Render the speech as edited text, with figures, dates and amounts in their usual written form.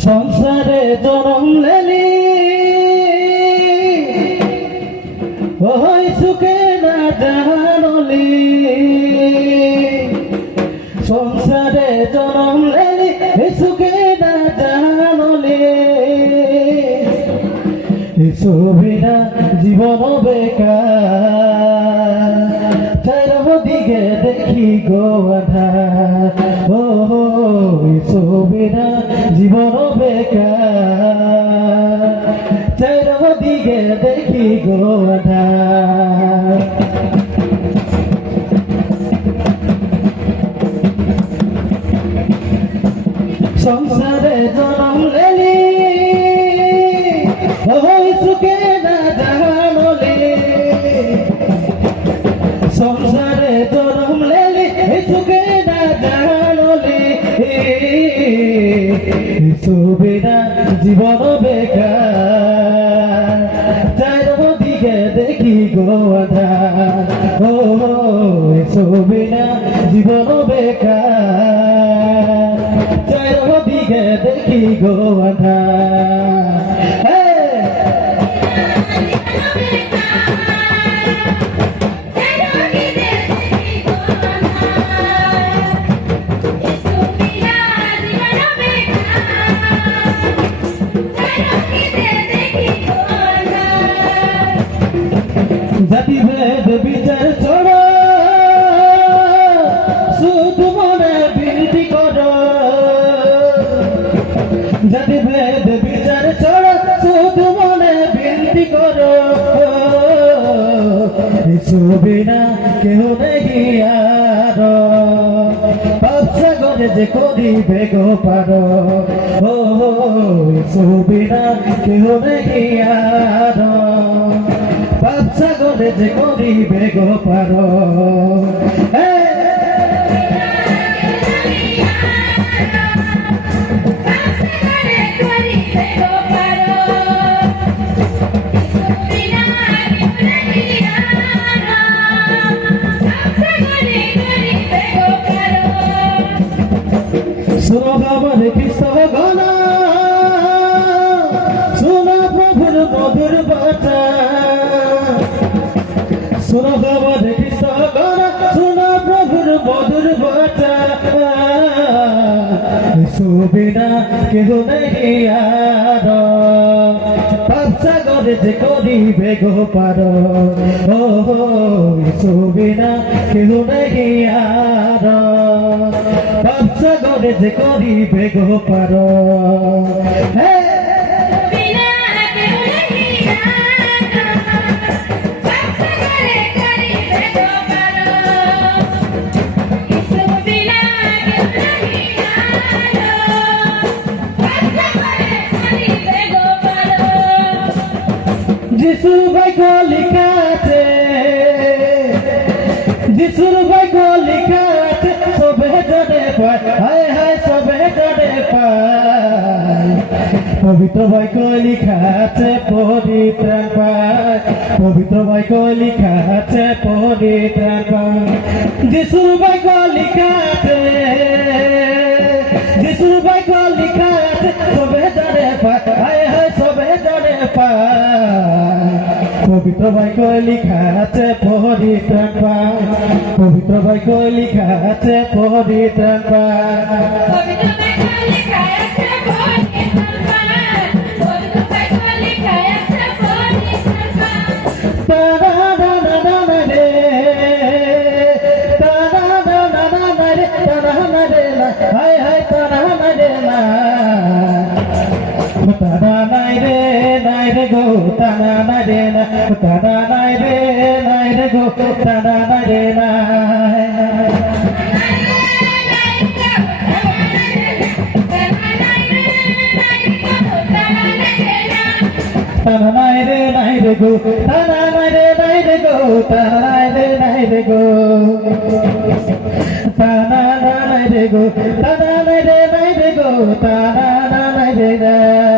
সংসারে জনম লেলি ওই সুখে না জানলি সংসারে জনম লেলি সুখে না জানলি ছবিরা জীবন বেকার চারদিকে দেখি গো আধার ও ছবিরা জীবন বেকার চারদিকে দেখি গো আধার সংসারে জনম লেলি ওই সুখে না জানলি সংসারে জনম লেলি সুখে না জানলি সুবিধা জীবন বেকার চারদিকে দেখি গো আধার ও সুবিধা জীবন বেকার চারদিকে দেখি গো আধার জাতি ভেদ বিচার ছড়া শুধু মনে বিনতি করো জাতি ভেদ বিচার ছড়া শুধু মনে বিনতি করো ছবিনা কেহ নেই আর সাগরে যে করিবে গো পারো ও ছবিনা কেহ নেই আর সাগরে যে করিবে গো পারো सुनो बाबर किस्तव गाना सुनो प्रभुर मधुर बाचा सुनो बाबर किस्तव गाना सुनो प्रभुर मधुर बाचा सुबिना केहू नहीं यार सागरे जे करिबे गो पारो ओ सुबिना केहू नहीं यार সাগরে যে করিবে গো পারো যিশুর ভাগ্য লেখা আছে যিশুর ভাগ্য লেখা আছে সবে জনে পায় হায় হায় সবে জনে পায় পবিত্র ভাগ্য লেখা আছে পরিত্রাণ পায় পবিত্র ভাগ্য লেখা আছে পরিত্রাণ পায় যিশুর ভাগ্য লেখা আছে যিশুর ভাগ্য লেখা আছে সবে জনে পায় হায় হায় সবে জনে পায় পবিত্র ভাগ্য লেখা আছে পরিত্রাণ পায় পবিত্র ভাগ্য লেখা আছে পরিত্রাণ পায় হায় হায় তারা রে না তারা নাই রে গো তারা নাই রে না তারা নাই রে গো তারা নাই রে না তারা নাই রে গো তারা নাই রে গো তারা নাই রে গো তারা নাই রে গো তারা নাই রে গো তারা নাই রে